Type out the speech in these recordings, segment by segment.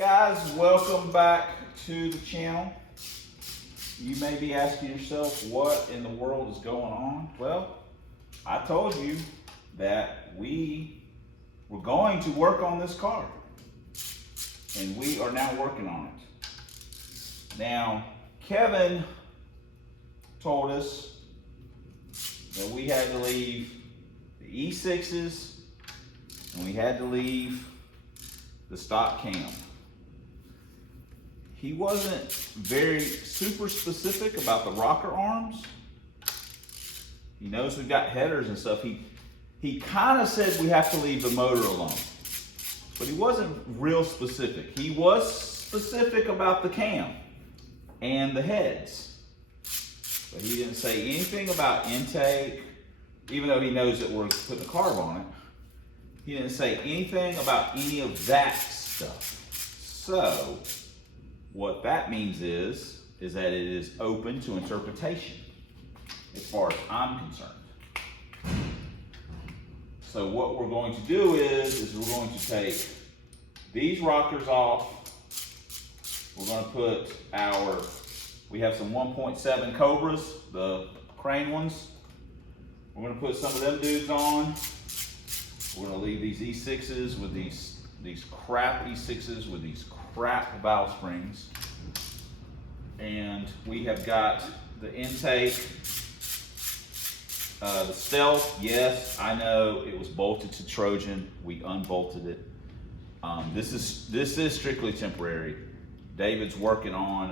Guys, welcome back to the channel. You may be asking yourself, what in the world is going on? Well, I told you that we were going to work on this car, and we are now working on it. Now, Kevin told us that we had to leave the E6s and we had to leave the stock cam. He wasn't very super specific about the rocker arms. He knows we've got headers and stuff. He kind of said we have to leave the motor alone, but he wasn't real specific. He was specific about the cam and the heads, but he didn't say anything about intake, even though he knows that we're putting a carb on it. He didn't say anything about any of that stuff. So what that means is that it is open to interpretation as far as I'm concerned. So what we're going to do is we're going to take these rockers off. We're going to put we have some 1.7 Cobras, the crane ones. We're going to put some of them dudes on. We're going to leave these E6s with these crap E6s with these crap valve springs. And we have got the intake, the Stealth. Yes, I know it was bolted to Trojan. We unbolted it. This is strictly temporary. David's working on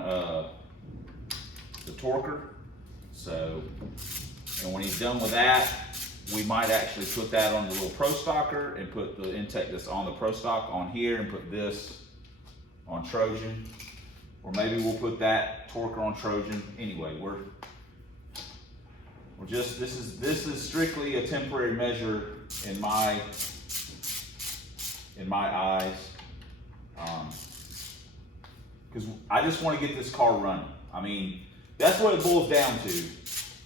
the torquer. So, and when he's done with that, we might actually put that on the little Pro Stocker and put the intake that's on the Pro Stock on here and put this on Trojan. Or maybe we'll put that torquer on Trojan. Anyway, we're just, this is strictly a temporary measure in my eyes. Because I just want to get this car running. I mean, that's what it boils down to.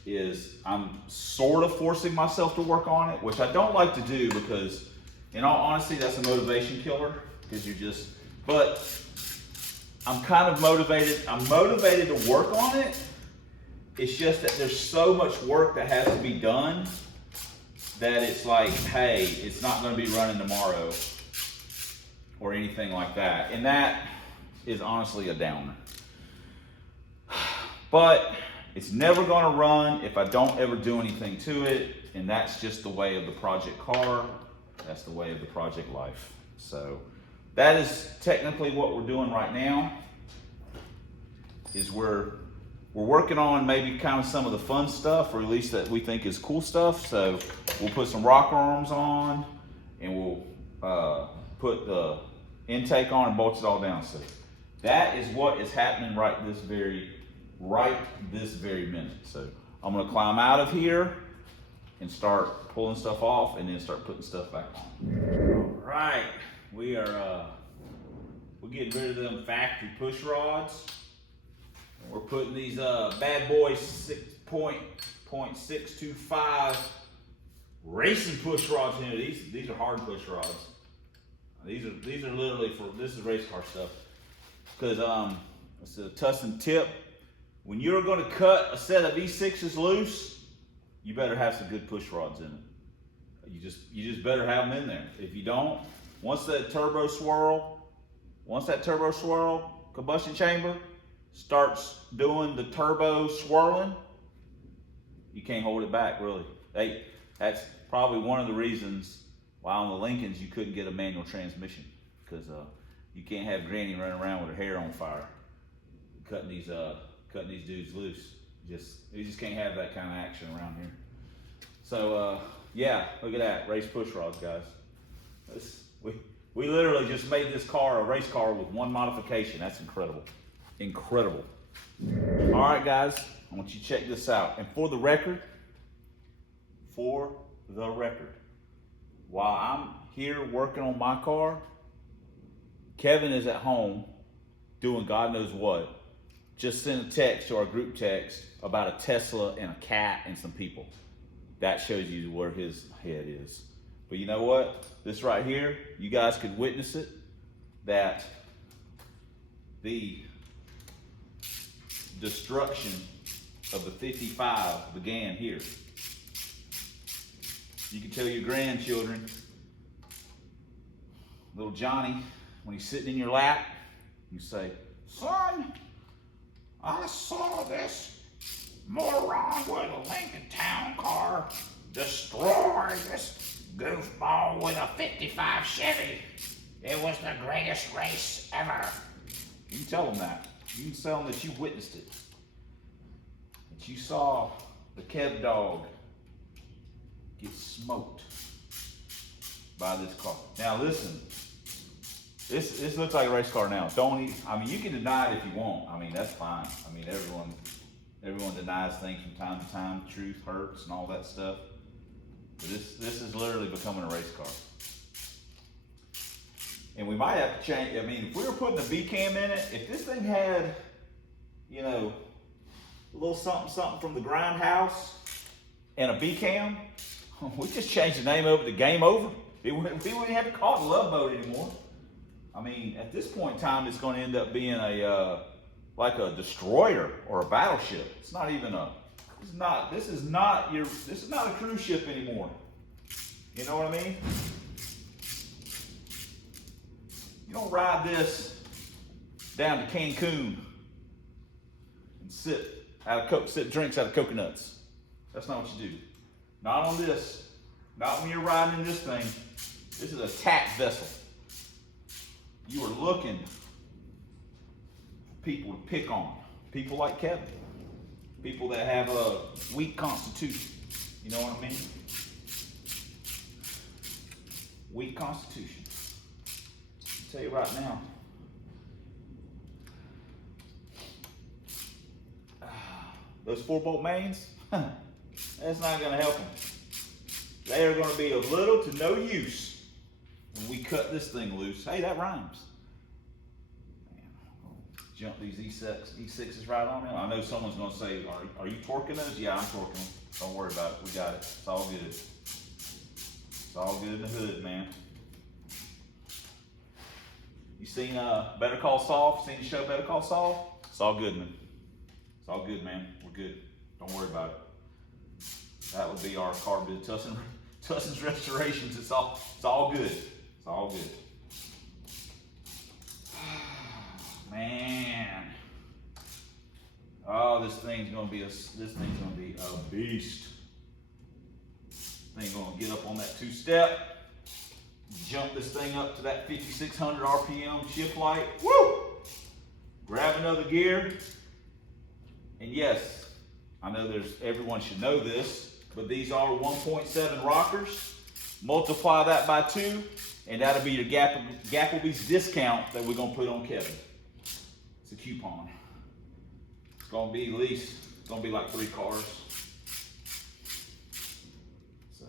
Is I'm sort of forcing myself to work on it, which I don't like to do because, in all honesty, that's a motivation killer. Because but I'm kind of motivated. I'm motivated to work on it. It's just that there's so much work that has to be done that it's like, hey, it's not going to be running tomorrow or anything like that. And that is honestly a downer. But it's never going to run if I don't ever do anything to it, and that's just the way of the project car. That's the way of the project life. So that is technically what we're doing right now. Is we're working on maybe kind of some of the fun stuff, or at least that we think is cool stuff. So we'll put some rocker arms on, and we'll put the intake on and bolt it all down. So that is what is happening right this very minute. So I'm going to climb out of here and start pulling stuff off and then start putting stuff back on. All right, we're getting rid of them factory push rods. We're putting these bad boys 6.625 racing push rods in here. These are hard push rods. These are literally this is race car stuff. Because it's a Tussin tip. When you're going to cut a set of E6s loose, you better have some good push rods in it. You just better have them in there. If you don't, once that turbo swirl combustion chamber starts doing the turbo swirling, you can't hold it back, really. That's probably one of the reasons why on the Lincolns you couldn't get a manual transmission, because you can't have Granny running around with her hair on fire cutting these dudes loose. You just can't have that kind of action around here. So yeah, look at that, race push rods, guys. We literally just made this car a race car with one modification. That's incredible. Incredible. All right, guys, I want you to check this out. And for the record, while I'm here working on my car, Kevin is at home doing God knows what. Just sent a text to our group text about a Tesla and a cat and some people. That shows you where his head is. But you know what? This right here, you guys could witness it, that the destruction of the 55 began here. You can tell your grandchildren, little Johnny, when he's sitting in your lap, you say, "Son, I saw this moron with a Lincoln Town car destroy this goofball with a 55 Chevy. It was the greatest race ever." You can tell them that. You can tell them that you witnessed it. That you saw the Kev dog get smoked by this car. Now listen, this looks like a race car now. I mean, you can deny it if you want. I mean, that's fine. I mean, everyone denies things from time to time. Truth hurts and all that stuff. But this is literally becoming a race car. And we might have to change. I mean, if we were putting a B cam in it, if this thing had, you know, a little something from the grindhouse and a B cam, we just changed the name of it to Game Over. We wouldn't have to call it Love Boat anymore. I mean, at this point in time, it's going to end up being like a destroyer or a battleship. It's not even this is not a cruise ship anymore. You know what I mean? You don't ride this down to Cancun and sit drinks out of coconuts. That's not what you do. Not on this. Not when you're riding in this thing. This is a tack vessel. You are looking for people to pick on. People like Kevin. People that have a weak constitution. You know what I mean? Weak constitution. I'll tell you right now. Those 4-bolt mains, that's not going to help them. They are going to be of little to no use when we cut this thing loose. Hey, that rhymes. Man, jump these E6s right on them. I know someone's going to say, are you torquing those? Yeah, I'm torquing them. Don't worry about it. We got it. It's all good. It's all good in the hood, man. You seen Better Call Saul? Seen the show Better Call Saul? It's all good, man. It's all good, man. We're good. Don't worry about it. That would be our car business. Tusson's Restorations. It's all good. It's all good. Man. Oh, this thing's gonna be a beast. Thing gonna get up on that 2-step. Jump this thing up to that 5,600 RPM shift light. Woo! Grab another gear. And yes, I know everyone should know this, but these are 1.7 rockers. Multiply that by 2, and that'll be your Gapplebee's discount that we're gonna put on Kevin. It's a coupon. It's gonna be it's gonna be like 3 cars. So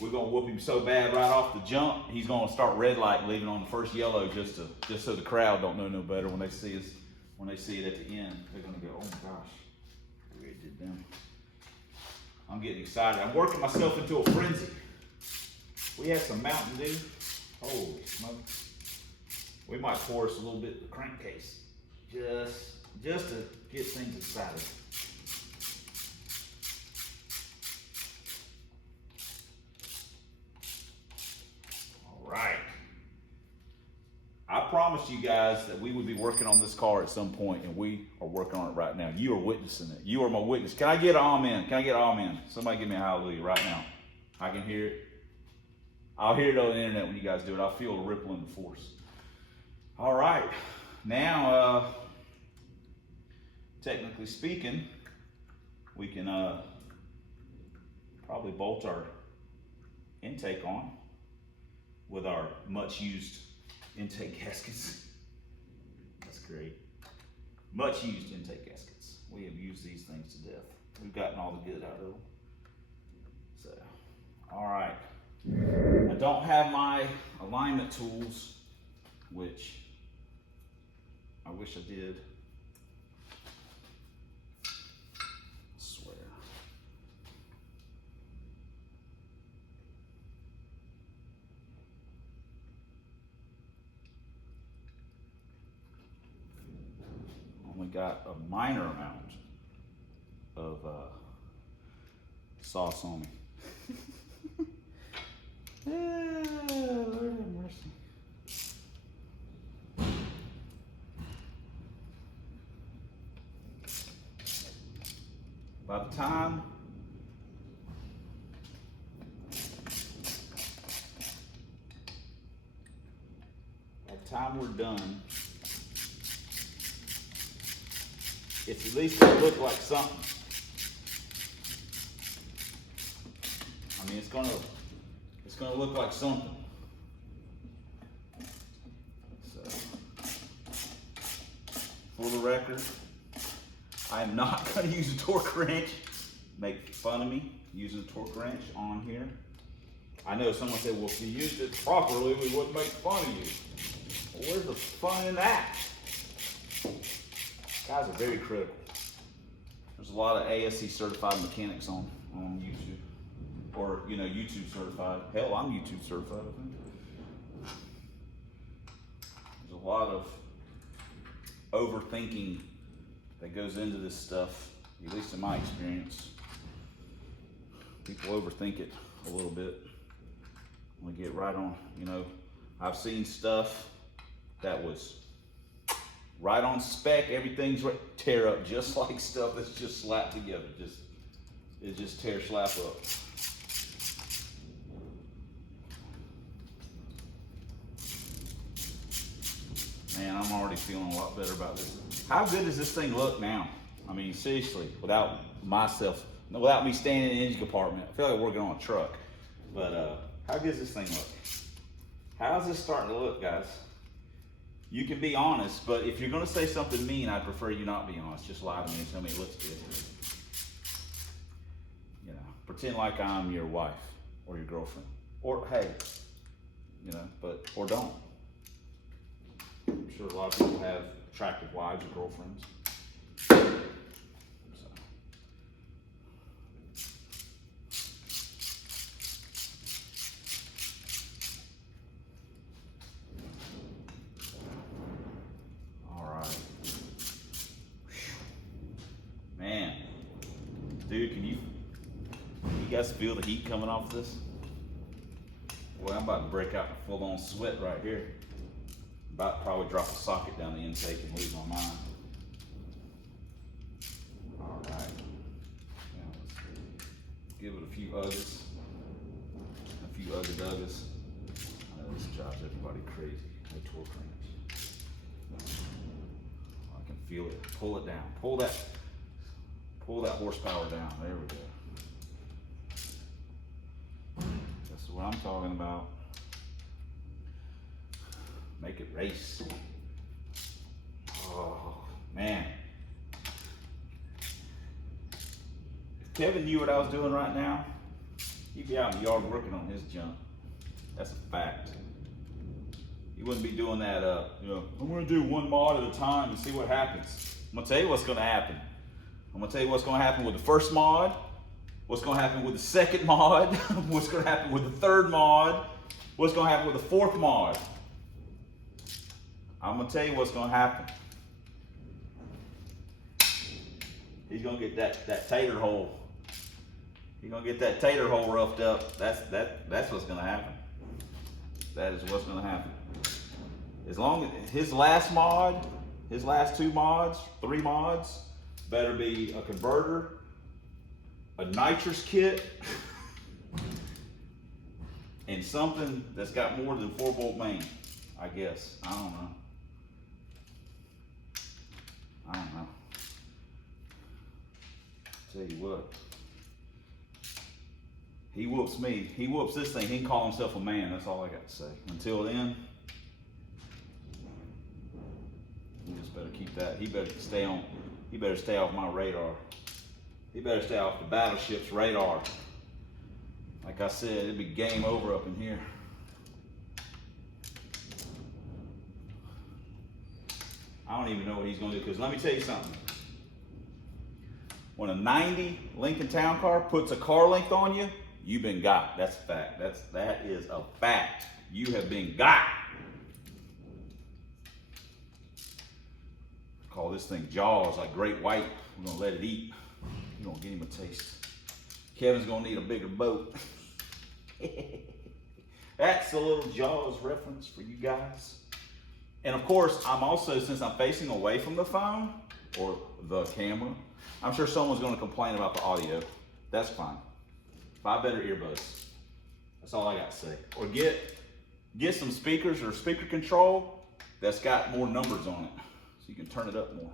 we're gonna whoop him so bad right off the jump, he's gonna start red light, leaving on the first yellow just so the crowd don't know no better when they see us. When they see it at the end, they're gonna go, "Oh my gosh, we already did them." I'm getting excited. I'm working myself into a frenzy. We had some Mountain Dew. Holy smoke. We might pour us a little bit of the crankcase. Just to get things excited. All right. I promised you guys that we would be working on this car at some point, and we are working on it right now. You are witnessing it. You are my witness. Can I get an amen? Can I get an amen? Somebody give me a hallelujah right now. I can hear it. I'll hear it on the internet when you guys do it. I'll feel a ripple in the force. All right. Now, technically speaking, we can probably bolt our intake on with our much used intake gaskets. That's great. Much used intake gaskets. We have used these things to death. We've gotten all the good out of them. So, all right. I don't have my alignment tools, which I wish I did. I swear. got a minor amount of sauce on me. Lord have mercy. By the time we're done, it's at least gonna look like something. I mean, it's gonna look like something. So, for the record, I'm not gonna use a torque wrench. Make fun of me using a torque wrench on here. I know someone said, well, if you used it properly, we wouldn't make fun of you. Well, where's the fun in that? Guys are very critical. There's a lot of ASC certified mechanics on YouTube. Or, you know, YouTube certified. Hell, I'm YouTube certified, I think. There's a lot of overthinking that goes into this stuff, at least in my experience. People overthink it a little bit. We get right on, you know, I've seen stuff that was right on spec, everything's right, tear up just like stuff that's just slapped together. It just tear slap up. Man, I'm already feeling a lot better about this. How good does this thing look now? I mean, seriously, without me standing in the engine compartment, I feel like we're working on a truck. But how good does this thing look? How's this starting to look, guys? You can be honest, but if you're gonna say something mean, I'd prefer you not be honest. Just lie to me and tell me it looks good. You know, pretend like I'm your wife or your girlfriend. Or hey, you know, or don't. I'm sure a lot of people have attractive wives or girlfriends. Man, dude, can you guys feel the heat coming off this? Boy, I'm about to break out in full-on sweat right here. About to probably drop a socket down the intake and lose my mind. All right. Now let's give it a few uggas. A few ugga-duggas. I know this drives everybody crazy. No torque wrench. I can feel it. Pull it down. Pull that horsepower down. There we go. That's what I'm talking about. Make it race. Oh, man. If Kevin knew what I was doing right now, he'd be out in the yard working on his junk. That's a fact. He wouldn't be doing that, you know, I'm gonna do one mod at a time and see what happens. I'm gonna tell you what's gonna happen. I'm gonna tell you what's gonna happen with the first mod, what's gonna happen with the second mod, what's gonna happen with the third mod, what's gonna happen with the fourth mod. I'm gonna tell you what's gonna happen. He's gonna get that tater hole. He's gonna get that tater hole roughed up. That's what's gonna happen. That is what's gonna happen. As long as his last mod, his last two mods, three mods, better be a converter, a nitrous kit, and something that's got more than 4-volt main, I guess. I don't know. Tell you what. He whoops me. He whoops this thing. He can call himself a man. That's all I got to say. Until then, you just better keep that. He better stay off my radar. He better stay off the battleship's radar. Like I said, it'd be game over up in here. I don't even know what he's gonna do, because let me tell you something. When a 90 Lincoln Town Car puts a car length on you, you've been got. That's a fact. That is a fact. You have been got. Call this thing Jaws, like great white. We're gonna let it eat. We're gonna get him a taste. Kevin's gonna need a bigger boat. That's a little Jaws reference for you guys. And of course, I'm also, since I'm facing away from the phone or the camera, I'm sure someone's gonna complain about the audio. That's fine. Buy better earbuds. That's all I got to say. Or get some speakers or speaker control that's got more numbers on it, so you can turn it up more.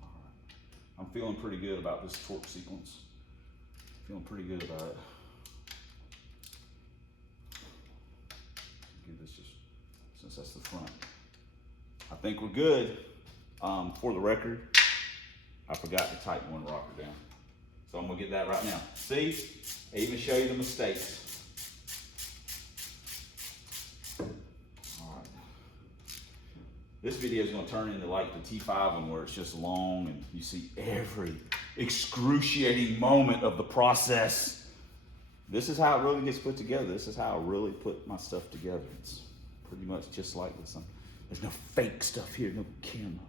All right. I'm feeling pretty good about this torque sequence. Feeling pretty good about it. Give this just, since that's the front. I think we're good. For the record, I forgot to tighten one rocker down. So I'm gonna get that right now. See, I even show you the mistakes. All right. This video is gonna turn into like the T5 one where it's just long and you see every excruciating moment of the process. This is how it really gets put together. This is how I really put my stuff together. It's pretty much just like this. There's no fake stuff here, no camera.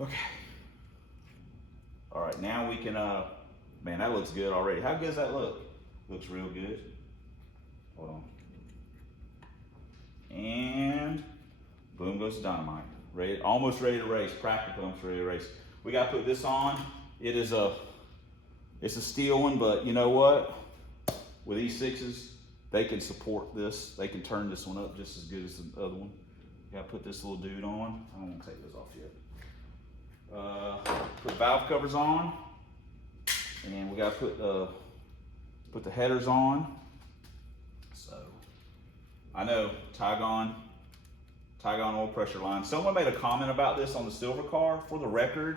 Okay. All right, now we can, man, that looks good already. How good does that look? Looks real good. Hold on. And boom goes the dynamite. Ready, almost ready to race. Practically almost ready to race. We got to put this on. It's a steel one, but you know what? With E6s, they can support this. They can turn this one up just as good as the other one. Got to put this little dude on. I don't want to take this off yet. Put valve covers on, and we got to put the headers on. So I know Tygon oil pressure line. Someone made a comment about this on the silver car. For the record,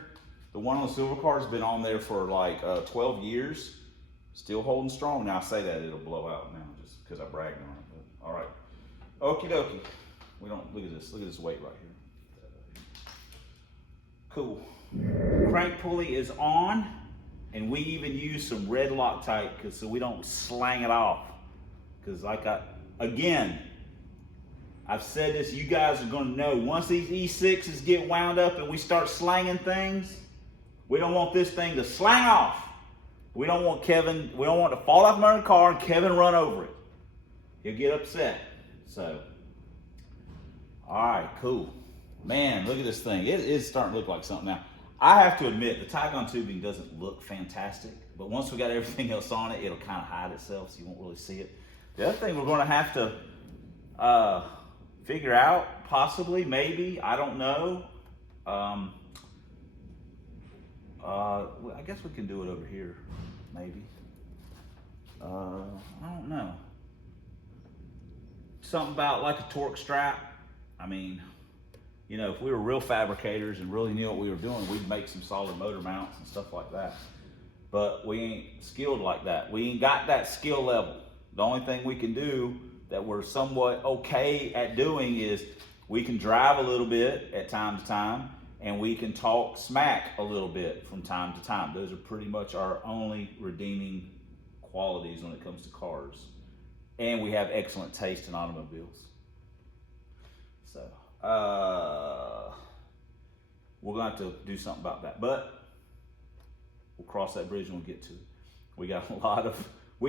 the one on the silver car has been on there for like 12 years, still holding strong. Now I say that it'll blow out now just because I bragged on it. But, all right, okie dokie. We don't look at this. Look at this weight right here. Cool. Crank pulley is on, and we even use some red Loctite so we don't slang it off. Because again, I've said this, you guys are going to know, once these E6s get wound up and we start slanging things, we don't want this thing to slang off. We don't want it to fall off under the car and Kevin run over it. He'll get upset. So, all right, cool. Man, look at this thing. It is starting to look like something now. I have to admit, the Tygon tubing doesn't look fantastic, but once we got everything else on it, it'll kind of hide itself, so you won't really see it. The other thing we're going to have to figure out, possibly, maybe, I don't know. I guess we can do it over here, maybe. I don't know. Something about like a torque strap. I mean, you know, if we were real fabricators and really knew what we were doing, we'd make some solid motor mounts and stuff like that. But we ain't skilled like that. We ain't got that skill level. The only thing we can do that we're somewhat okay at doing is we can drive a little bit at time to time, and we can talk smack a little bit from time to time. Those are pretty much our only redeeming qualities when it comes to cars. And we have excellent taste in automobiles. So, we're going to have to do something about that, but we'll cross that bridge when we get to it. We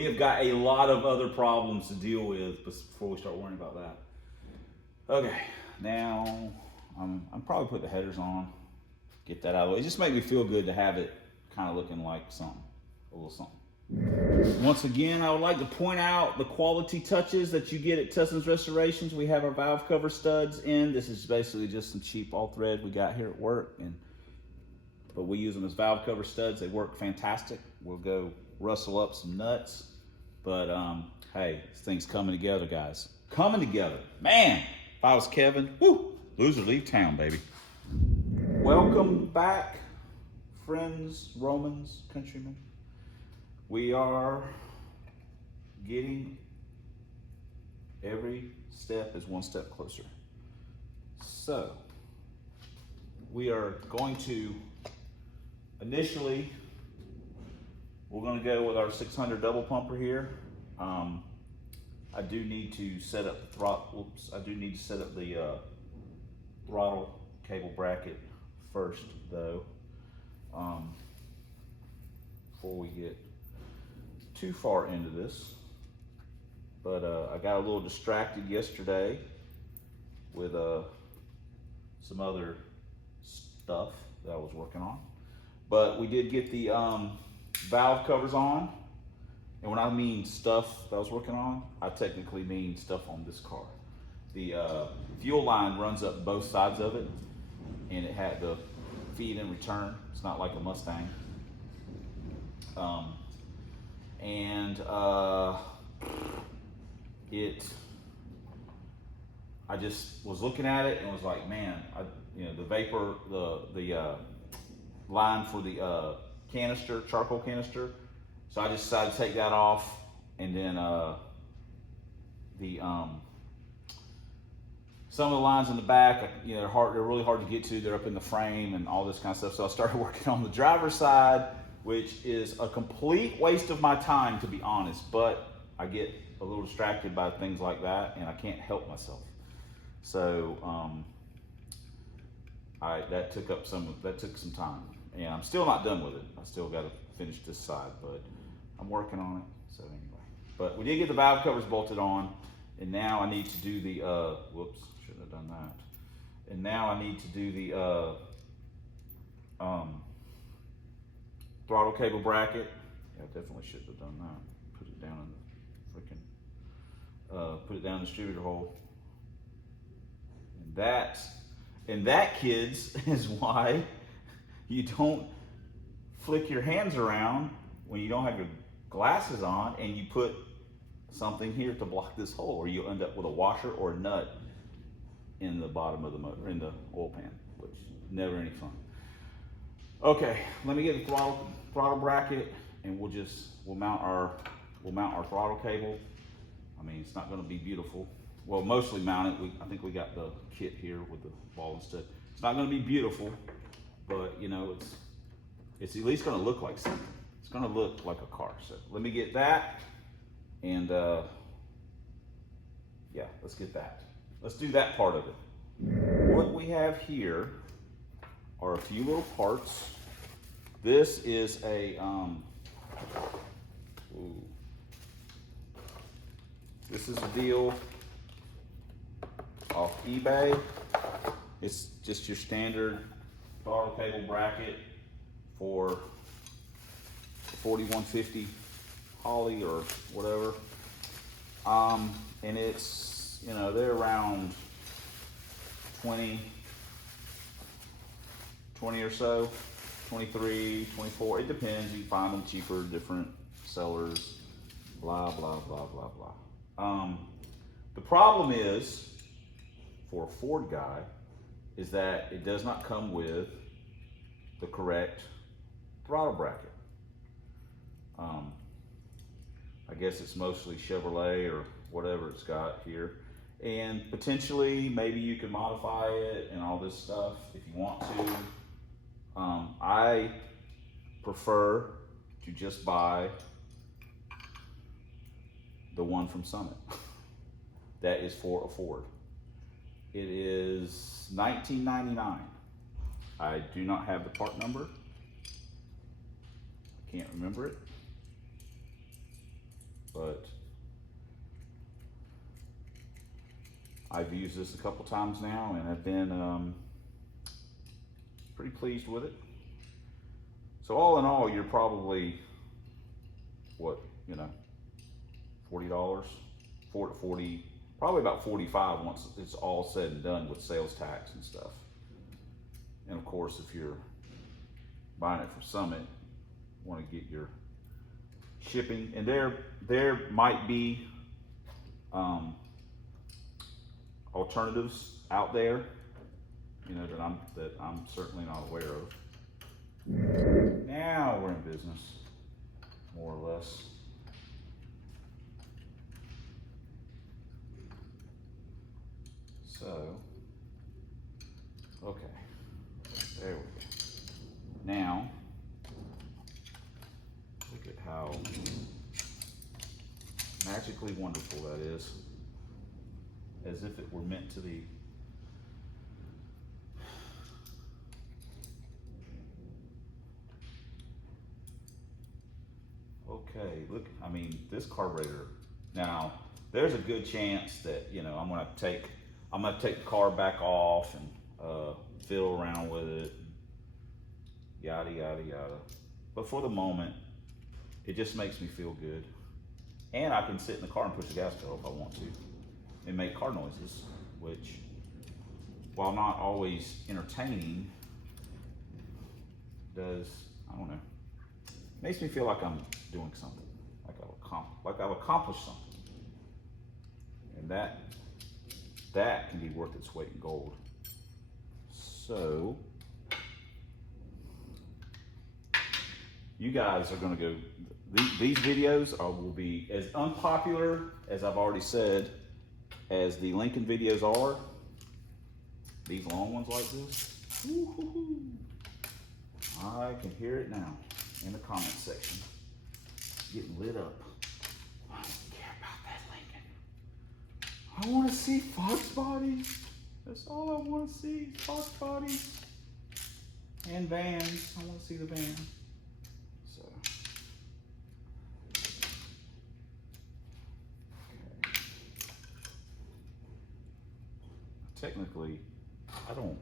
have got a lot of other problems to deal with before we start worrying about that. Okay, now I'm probably put the headers on, get that out of the way. It just makes me feel good to have it kind of looking like something, a little something. Once again, I would like to point out the quality touches that you get at Tussin's Restorations. We have our valve cover studs in. This is basically just some cheap all thread we got here at work, but we use them as valve cover studs. They work fantastic. We'll go rustle up some nuts, but hey, this thing's coming together, guys. Coming together. Man, if I was Kevin, whoo, loser leave town, baby. Welcome back, friends, Romans, countrymen. We are getting every step is one step closer. So we are going to, initially, we're going to go with our 600 double pumper here. I do need to set up the throttle. I do need to set up the throttle cable bracket first though, before we get too far into this. But I got a little distracted yesterday with some other stuff that I was working on. But we did get the valve covers on. And when I mean stuff that I was working on, I technically mean stuff on this car. The fuel line runs up both sides of it, and it had the feed and return. It's not like a Mustang. I just was looking at it and was like, man, the vapor, the line for the canister, charcoal canister. So I just decided to take that off, and then some of the lines in the back, they're really hard to get to. They're up in the frame and all this kind of stuff. So I started working on the driver's side, which is a complete waste of my time, to be honest. But I get a little distracted by things like that, and I can't help myself. So that took some time, and I'm still not done with it. I still got to finish this side, but I'm working on it. So anyway, but we did get the valve covers bolted on, and now I need to do the whoops, shouldn't have done that. And now I need to do the throttle cable bracket. Yeah, I definitely should have done that. Put it down in the freaking put it down in the distributor hole. And that, kids, is why you don't flick your hands around when you don't have your glasses on and you put something here to block this hole, or you end up with a washer or a nut in the bottom of the motor, in the oil pan, which is never any fun. Okay, let me get the throttle bracket, and we'll mount our throttle cable. I mean, it's not going to be beautiful. Well, mostly mounted. I think we got the kit here with the ball and stuff. It's not going to be beautiful, but it's at least going to look like something. It's going to look like a car. So let me get that, and yeah, let's get that. Let's do that part of it. What we have here are a few little parts. This is this is a deal off eBay. It's just your standard throttle cable bracket for 4150 Holly or whatever. And it's, they're around 20 or so, 23, 24. It depends. You find them cheaper, different sellers, blah, blah, blah, blah, blah. The problem is, for a Ford guy, is that it does not come with the correct throttle bracket. I guess it's mostly Chevrolet or whatever it's got here. And potentially, maybe you can modify it and all this stuff if you want to. I prefer to just buy the one from Summit that is for a Ford. It is $19.99. I do not have the part number. I can't remember it. But I've used this a couple times now, and I've been pretty pleased with it. So all in all, you're probably, what, $40, probably about $45 once it's all said and done with sales tax and stuff. And of course, if you're buying it from Summit, you want to get your shipping, and there might be alternatives out there, that I'm certainly not aware of. Now we're in business, more or less. So, okay, there we go. Now, look at how magically wonderful that is, as if it were meant to be. look, I mean, this carburetor, now, there's a good chance that, you know, I'm gonna take the car back off and fiddle around with it, yada, yada, yada. But for the moment, it just makes me feel good. And I can sit in the car and push the gas pedal if I want to and make car noises, which, while not always entertaining, does, I don't know, makes me feel like I'm doing something, like I've accomplished something. And that can be worth its weight in gold. So, you guys are gonna go, these videos will be as unpopular, as I've already said, as the Lincoln videos are. These long ones like this. Woo-hoo-hoo. I can hear it now in the comment section. Getting lit up. I don't care about that Lincoln. I want to see Fox bodies. That's all I want to see, Fox bodies. And vans. I want to see the van. So. Okay. Technically, I don't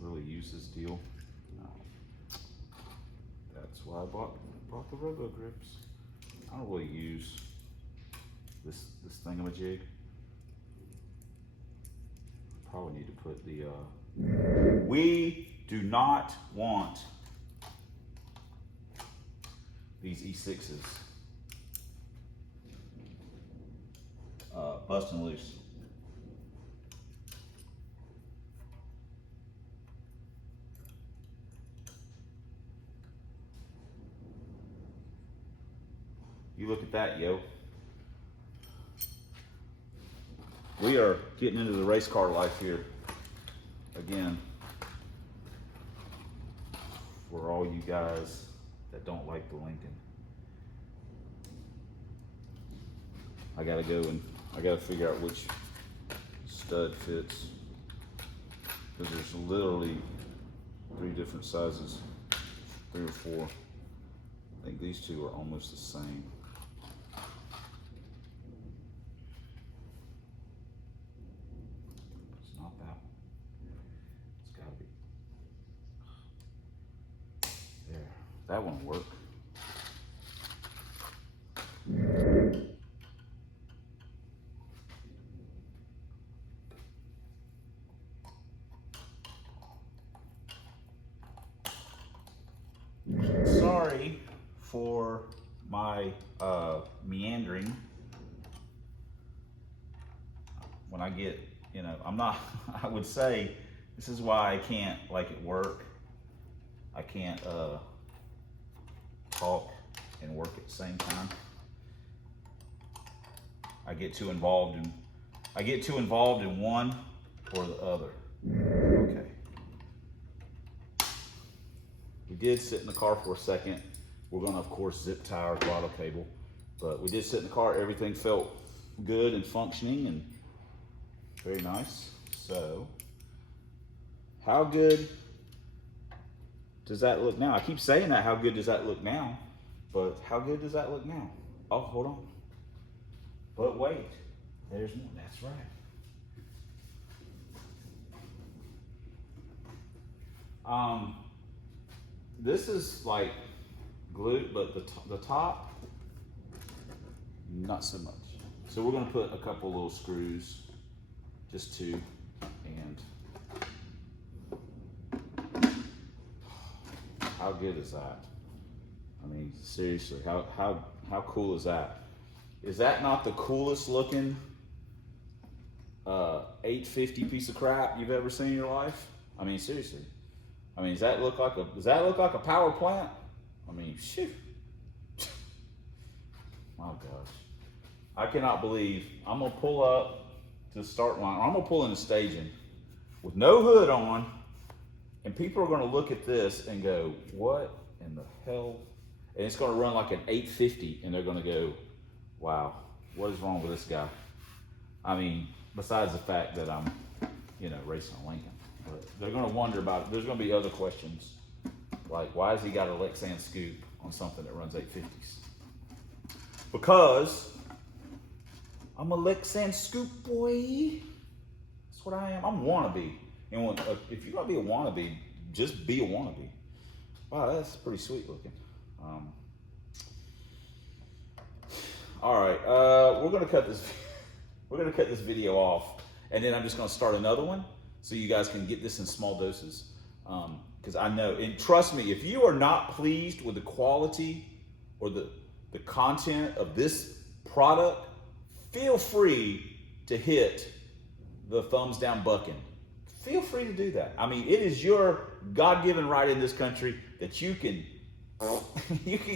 really use this deal. No. That's why I bought the Robo grips. I don't really use this thingamajig. Probably need to put the we do not want these E6s busting loose. You look at that, yo. We are getting into the race car life here. Again, for all you guys that don't like the Lincoln. I gotta go and I gotta figure out which stud fits. Because there's literally 3 different sizes, 3 or 4. I think these 2 are almost the same. It's not that one. It's gotta be. There. That one will work. Sorry for my meandering. When I get, you know, I'm not, I would say, this is why I can't, like at work, I can't talk and work at the same time. I get too involved in one or the other. Okay. We did sit in the car for a second. We're gonna, of course, zip tie our throttle cable, but we did sit in the car. Everything felt good and functioning and very nice. So, how good does that look now? I keep saying that, how good does that look now? But how good does that look now? Oh, hold on. But wait, there's more, that's right. This is like glue, but the top, not so much. So we're gonna put a couple little screws, just 2, and how good is that? I mean, seriously, how cool is that? Is that not the coolest looking 850 piece of crap you've ever seen in your life? I mean, seriously. I mean, does that look like a power plant? I mean, shoot. My gosh. I cannot believe I'm gonna pull up to the start line, or I'm gonna pull in the staging with no hood on, and people are gonna look at this and go, what in the hell? And it's gonna run like an 850, and they're gonna go, wow, what is wrong with this guy? I mean, besides the fact that I'm, you know, racing a Lincoln. But they're gonna wonder about it. There's gonna be other questions, like why has he got a Lexan scoop on something that runs 850s. Because I'm a Licks and Scoop boy. That's what I am. I'm wannabe. And if you're gonna be a wannabe, just be a wannabe. Wow, that's pretty sweet looking. All right, we're gonna cut this. We're gonna cut this video off, and then I'm just gonna start another one so you guys can get this in small doses. Because I know, and trust me, if you are not pleased with the quality or the content of this product, feel free to hit the thumbs down button. Feel free to do that. I mean, it is your God-given right in this country that you can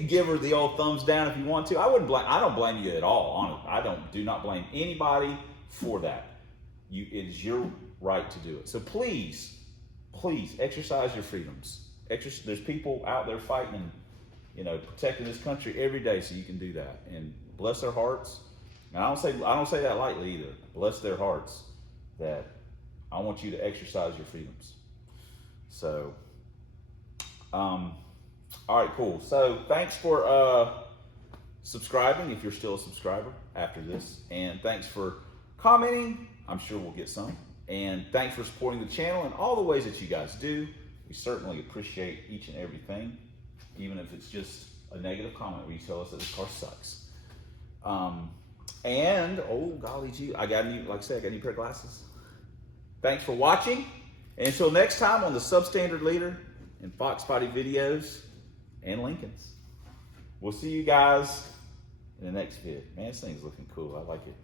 give her the old thumbs down if you want to. I don't blame you at all. Honestly, do not blame anybody for that. It is your right to do it. So please exercise your freedoms. There's people out there fighting and protecting this country every day, so you can do that. And bless their hearts. And I don't say that lightly either. Bless their hearts that I want you to exercise your freedoms. So, all right, cool. So thanks for subscribing if you're still a subscriber after this, and thanks for commenting. I'm sure we'll get some. And thanks for supporting the channel in all the ways that you guys do. We certainly appreciate each and everything, even if it's just a negative comment where you tell us that this car sucks. And oh golly gee, I got a new pair of glasses. Thanks for watching, and until next time on the Substandard Leader and Fox Body videos and Lincolns. We'll see you guys in the next vid. Man, this thing's looking cool. I like it.